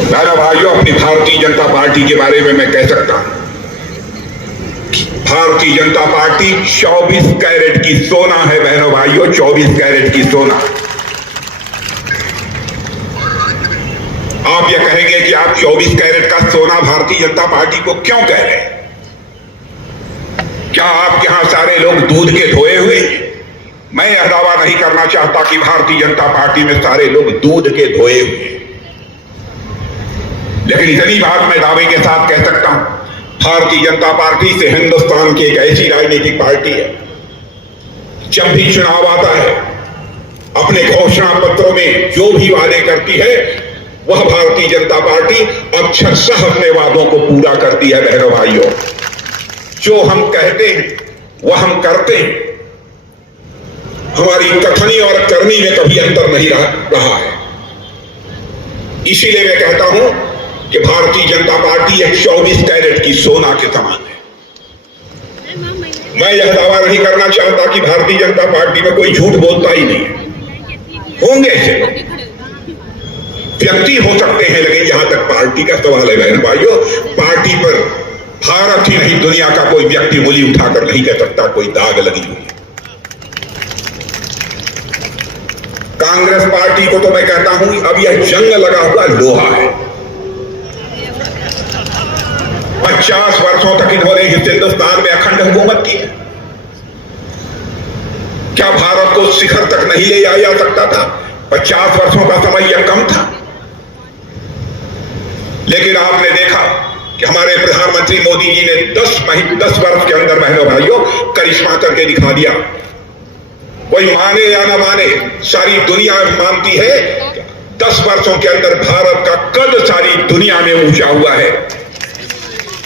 बहनों भाइयों, अपनी भारतीय जनता पार्टी के बारे में मैं कह सकता हूं, भारतीय जनता पार्टी 24 कैरेट की सोना है। बहनों भाइयों, 24 कैरेट की सोना। आप ये कहेंगे कि आप 24 कैरेट का सोना भारतीय जनता पार्टी को क्यों कह रहे हैं? क्या आपके यहां सारे लोग दूध के धोए हुए हैं? मैं यह दावा नहीं करना चाहता कि भारतीय जनता पार्टी में सारे लोग दूध के धोए हुए हैं, लेकिन इतनी बात मैं दावे के साथ कह सकता हूं, भारतीय जनता पार्टी से हिंदुस्तान की एक ऐसी राजनीतिक पार्टी है, जब भी चुनाव आता है अपने घोषणा पत्रों में जो भी वादे करती है वह भारतीय जनता पार्टी अक्षरशः अपने वादों को पूरा करती है। बहनों भाइयों, जो हम कहते हैं वह हम करते हैं। हमारी कथनी और करनी में कभी अंतर नहीं रहा है। इसीलिए मैं कहता हूं कि भारतीय जनता पार्टी एक 24 कैरेट की सोना के समान है। मैं यह दावा नहीं करना चाहता कि भारतीय जनता पार्टी में कोई झूठ बोलता ही नहीं है। होंगे ऐसे व्यक्ति हो सकते हैं, लेकिन जहां तक पार्टी का सवाल है बहन भाइयों, पार्टी पर भारत ही नहीं दुनिया का कोई व्यक्ति उंगली उठाकर नहीं कह सकता कोई दाग लगी हुई है। कांग्रेस पार्टी को तो मैं कहता हूं अब यह जंग लगा हुआ लोहा है। 50 वर्षों तक इन्होंने हिंदुस्तान में अखंड हुकूमत की है। क्या भारत को शिखर तक नहीं ले जा सकता था? 50 वर्षों का समय यह कम था? लेकिन आपने देखा कि हमारे प्रधानमंत्री मोदी जी ने 10 वर्ष के अंदर बहनों भाइयों करिश्मा करके दिखा दिया। कोई माने या ना माने, सारी दुनिया मानती है 10 वर्षों के अंदर भारत का कद सारी दुनिया में ऊंचा हुआ है।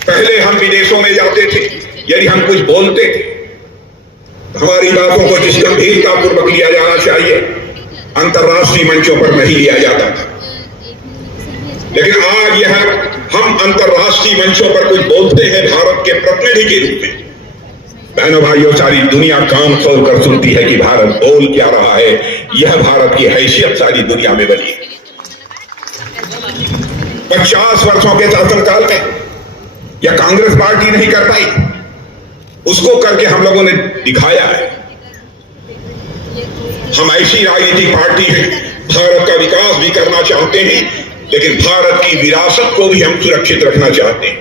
पहले हम विदेशों में जाते थे, यदि हम कुछ बोलते थे हमारी बातों को जिस गंभीरता पूर्वक लिया जाना चाहिए अंतर्राष्ट्रीय मंचों पर नहीं लिया जाता था। लेकिन आज यह हम अंतर्राष्ट्रीय मंचों पर कुछ बोलते हैं भारत के प्रतिनिधि के रूप में। बहनों भाइयों, सारी दुनिया कान खोलकर सुनती है कि भारत बोल क्या रहा है। यह भारत की हैसियत सारी दुनिया में बनी है। 50 वर्षों के शासनकाल में यह कांग्रेस पार्टी नहीं कर पाई, उसको करके हम लोगों ने दिखाया है। हम ऐसी राजनीतिक पार्टी है, भारत का विकास भी करना चाहते हैं, लेकिन भारत की विरासत को भी हम सुरक्षित रखना चाहते हैं।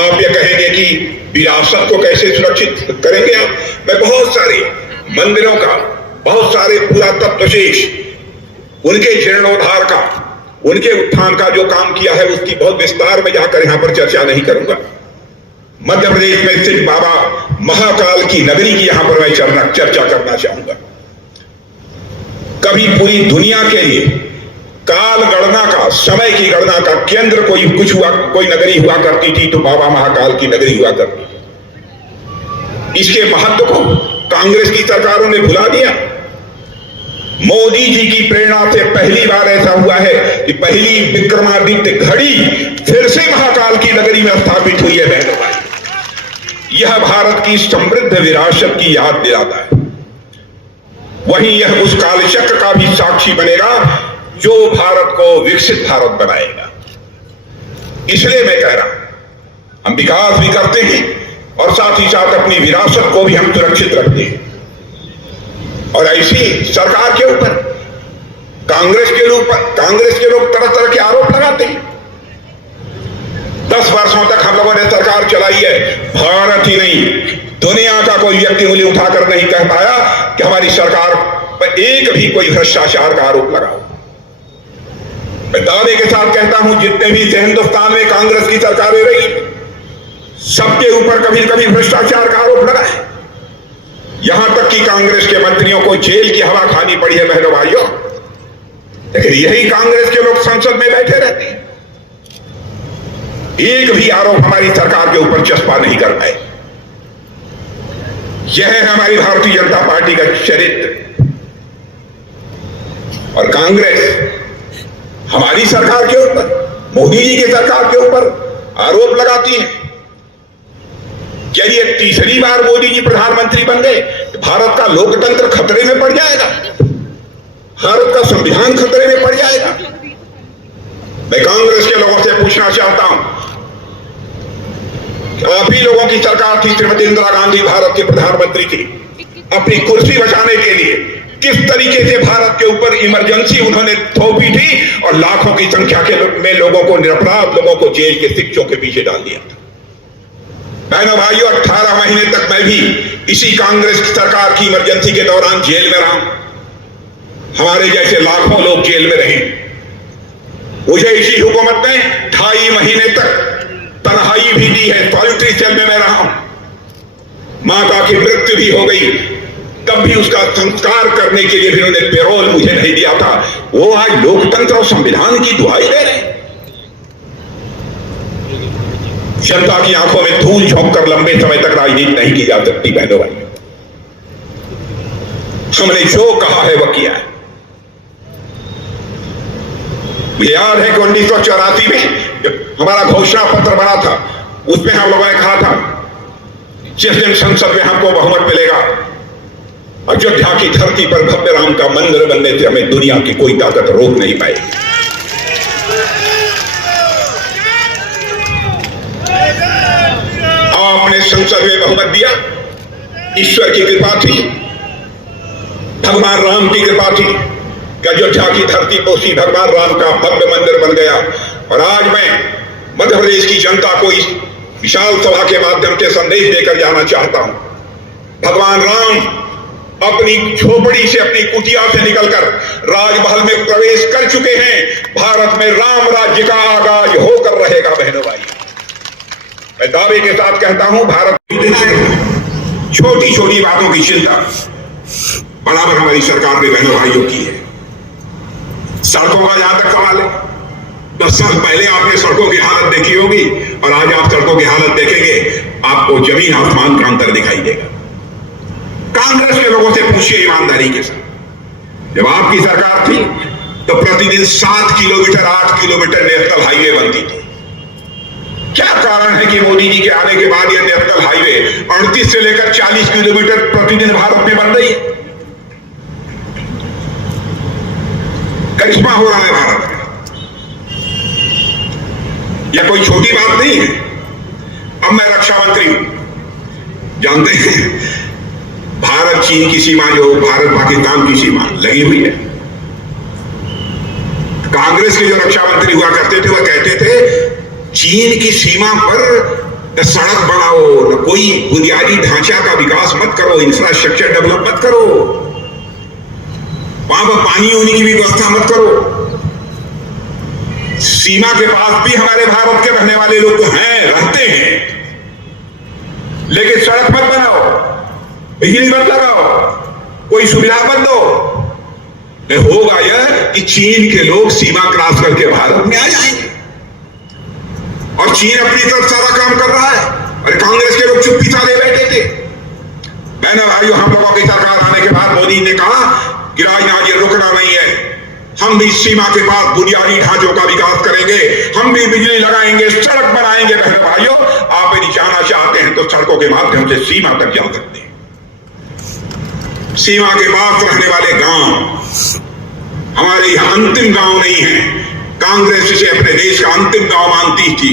आप ये कहेंगे कि विरासत को कैसे सुरक्षित करेंगे आप? मैं बहुत सारे मंदिरों का, बहुत सारे पुरातत्व शेष, उनके जीर्णोद्धार का, उनके उत्थान का जो काम किया है उसकी बहुत विस्तार में जाकर यहां पर चर्चा नहीं करूंगा। मध्य प्रदेश में स्थित बाबा महाकाल की नगरी की यहां पर मैं चर्चा करना चाहूंगा। कभी पूरी दुनिया के लिए काल गणना का, समय की गणना का केंद्र कोई नगरी हुआ करती थी तो बाबा महाकाल की नगरी हुआ करती थी। इसके महत्व को कांग्रेस की सरकारों ने भुला दिया। मोदी जी की प्रेरणा से पहली बार ऐसा हुआ है कि पहली विक्रमादित्य घड़ी फिर से महाकाल की नगरी में स्थापित हुई है। बहनों भाई, यह भारत की समृद्ध विरासत की याद दिलाता है। वहीं यह उस कालचक्र का भी साक्षी बनेगा जो भारत को विकसित भारत बनाएगा। इसलिए मैं कह रहा हूं हम विकास भी करते हैं और साथ ही साथ अपनी विरासत को भी हम सुरक्षित रखते हैं। और ऐसी सरकार के ऊपर कांग्रेस के लोग तरह तरह के आरोप लगाते हैं। 10 वर्षों तक हम लोगों ने सरकार चलाई है, भारत ही नहीं दुनिया का कोई व्यक्ति उंगली उठाकर नहीं कह पाया कि हमारी सरकार पर एक भी कोई भ्रष्टाचार का आरोप लगा हो। मैं दावे के साथ कहता हूं जितने भी हिंदुस्तान में कांग्रेस की सरकारें रही सबके ऊपर कभी न कभी भ्रष्टाचार का आरोप लगा है। यहां तक कि कांग्रेस के मंत्रियों को जेल की हवा खानी पड़ी है। बहनों भाइयों, लेकिन यही कांग्रेस के लोग संसद में बैठे रहते हैं, एक भी आरोप हमारी सरकार के ऊपर चस्पा नहीं कर पाए। यह है हमारी भारतीय जनता पार्टी का चरित्र। और कांग्रेस हमारी सरकार के ऊपर, मोदी जी की सरकार के ऊपर आरोप लगाती है। यदि ये तीसरी बार मोदी जी प्रधानमंत्री बन गए तो भारत का लोकतंत्र खतरे में पड़ जाएगा, भारत का संविधान खतरे में पड़ जाएगा। मैं कांग्रेस के लोगों से पूछना चाहता हूं, आप ही लोगों की सरकार थी, श्रीमती इंदिरा गांधी भारत की प्रधानमंत्री थी। अपनी कुर्सी बचाने के लिए किस तरीके से भारत के ऊपर इमरजेंसी उन्होंने थोपी थी और लाखों की संख्या में लोगों को, निरपराध लोगों को जेल के शिक्षों के पीछे डाल दिया था। बहनों भाइयों, 18 महीने तक मैं भी इसी कांग्रेस सरकार की इमरजेंसी के दौरान जेल में रहा। हमारे जैसे लाखों लोग जेल में रहे। मुझे इसी हुकूमत ने 2.5 महीने तक तन्हाई भी दी है, सॉलिटरी सेल में मैं रहा हूं। माता की मृत्यु भी हो गई, तब भी उसका संस्कार करने के लिए भी उन्होंने पेरोल मुझे नहीं दिया था। वो आज लोकतंत्र और संविधान की दुहाई दे रहे हैं। जनता की आंखों में धूल झोंक कर लंबे समय तक राजनीति नहीं की जा सकती। बहनों भाइयों, हमने जो कहा है वह किया है। मुझे याद है कि 1984 में जब हमारा घोषणा पत्र बना था, उसमें हम लोगों ने कहा था जिस दिन संसद में हमको बहुमत मिलेगा, अयोध्या की धरती पर भव्य राम का मंदिर बनने से हमें दुनिया की कोई ताकत रोक नहीं पाएगी। आपने संसद में बहुमत दिया, ईश्वर की कृपा थी, भगवान राम की कृपा थी कि अयोध्या की धरती पर उसी भगवान राम का भव्य मंदिर बन गया। और आज मैं मध्य प्रदेश की जनता को इस विशाल सभा के माध्यम से संदेश देकर जाना चाहता हूं। भगवान राम अपनी झोपड़ी से, अपनी कुटिया से निकलकर राजमहल में प्रवेश कर चुके हैं। भारत में राम राज्य का आगाज होकर रहेगा। बहनों भाई, मैं दावे के साथ कहता हूं, भारत छोटी छोटी बातों की चिंता बराबर हमारी सरकार ने बहनों भाइयों की है। सड़कों का जहां तक सवाल है, 10 साल पहले आपने सड़कों की हालत देखी होगी और आज आप सड़कों की हालत देखेंगे, आपको जमीन आसमान का अंतर दिखाई देगा। कांग्रेस के लोगों से पूछिए ईमानदारी के साथ, जब आपकी सरकार थी तो प्रतिदिन 7 किलोमीटर 8 किलोमीटर नेशनल हाईवे बनती थी। क्या कारण है कि मोदी जी के आने के बाद यह नेशनल हाईवे 38 से लेकर 40 किलोमीटर प्रतिदिन भारत में बन रही है? करिश्मा हो रहा है भारत में। यह कोई छोटी बात नहीं है। अब मैं रक्षा मंत्री हूं, जानते हैं भारत चीन की सीमा, जो भारत पाकिस्तान की सीमा लगी हुई है। कांग्रेस के जो रक्षा मंत्री हुआ करते थे वह कहते थे चीन की सीमा पर सड़क बनाओ, न कोई बुनियादी ढांचा का विकास मत करो, इंफ्रास्ट्रक्चर डेवलप मत करो, वहां पर पानी होने की भी व्यवस्था मत करो। सीमा के पास भी हमारे भारत के रहने वाले लोग तो हैं, रहते हैं, लेकिन सड़क मत बनाओ, बिजली मत लगाओ, कोई सुविधा मत दो। होगा यह कि चीन के लोग सीमा क्रॉस करके भारत में आ जाएंगे और चीन अपनी तरफ सारा काम कर रहा है। और कांग्रेस के लोग चुप्पी सारे बैठे थे। बहनों भाइयों, हम लोगों की सरकार आने के बाद मोदी ने कहा कि राजनाथ ये रुकना नहीं है, हम भी सीमा के पास बुनियादी ढांचों का विकास करेंगे, हम भी बिजली लगाएंगे, सड़क बनाएंगे। बहनों भाइयों, आप यदि जाना चाहते हैं तो सड़कों के माध्यम से सीमा तक जा सकते हैं। सीमा के पास रहने वाले गांव हमारे यहां अंतिम गांव नहीं है। कांग्रेस इसे अपने देश का अंतिम गांव मानती थी,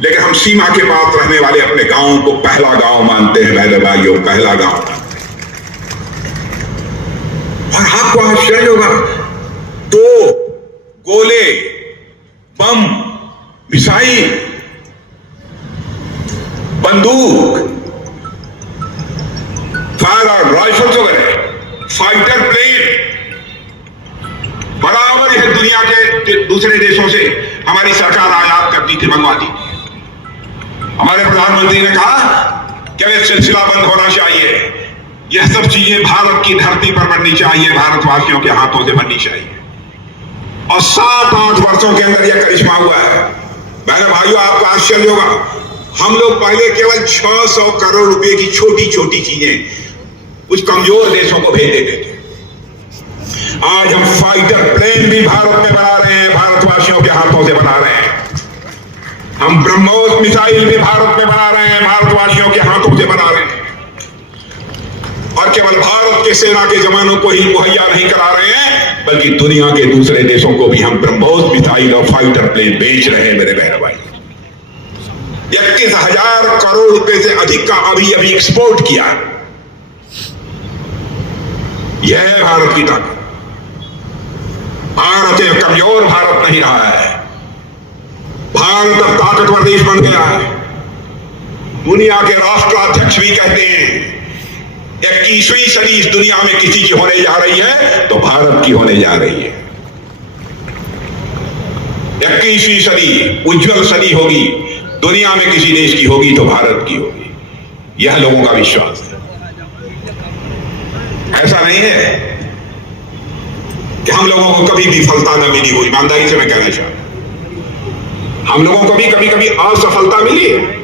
लेकिन हम सीमा के पास रहने वाले अपने गांवों को पहला गांव मानते हैं। बहनों भाइयों, पहला गांव। और आपको आश्चर्य होगा, तो गोले, बम, मिसाइल, बंदूक, फायर राइफल्स वगैरह, फाइटर प्लेन बराबर है दुनिया के दूसरे देशों से हमारी सरकार आयात करती थी, मंगवाती। हमारे प्रधानमंत्री ने कहा कि यह सिलसिला बंद होना चाहिए, यह सब चीजें भारत की धरती पर बननी चाहिए, भारतवासियों के हाथों से बननी चाहिए। और 7-8 वर्षों के अंदर यह करिश्मा हुआ है। बहनों भाइयों, आपको आश्चर्य होगा, हम लोग पहले केवल 600 करोड़ रुपए की छोटी छोटी चीजें कुछ कमजोर देशों को भेज देते थे। आज हम फाइटर प्लेन भी भारत में बना रहे हैं, भारतवासियों के हाथों से बना रहे हैं। हम ब्रह्मोस मिसाइल भी भारत में बना रहे हैं, भारतवासियों के हाथों से बना रहे हैं। और केवल भारत के भारतीय सेना के जवानों को ही मुहैया नहीं करा रहे हैं, बल्कि दुनिया के दूसरे देशों को भी हम ब्रह्मोस मिसाइल और फाइटर प्लेन बेच रहे हैं मेरे बहन भाई। 31,000 करोड़ रुपए से अधिक का अभी एक्सपोर्ट किया। यह है भारत की ताकत। भारत एक कमजोर भारत नहीं रहा है, भारत अब ताकतवर देश बन गया है। दुनिया के राष्ट्राध्यक्ष भी कहते हैं 21वीं सदी इस दुनिया में किसी की होने जा रही है तो भारत की होने जा रही है। 21वीं सदी उज्जवल सदी होगी, दुनिया में किसी देश की होगी तो भारत की होगी, यह लोगों का विश्वास है। ऐसा नहीं है कि हम लोगों को कभी विफलता न मिली हो, ईमानदारी से मैं कहना चाहता हूं, हम लोगों को भी कभी कभी असफलता मिली है।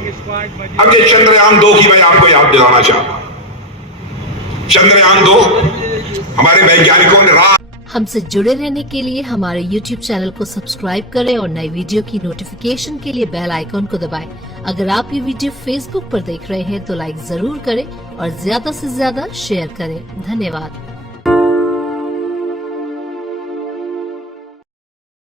अब ये चंद्रयान 2 की मैं आपको याद दिलाना चाहता हूं। चंद्रयान 2 हमारे वैज्ञानिकों ने हमसे जुड़े रहने के लिए हमारे YouTube चैनल को सब्सक्राइब करें और नई वीडियो की नोटिफिकेशन के लिए बेल आइकॉन को दबाएं। अगर आप ये वीडियो Facebook पर देख रहे हैं तो लाइक जरूर करें और ज्यादा से ज्यादा शेयर करें। धन्यवाद।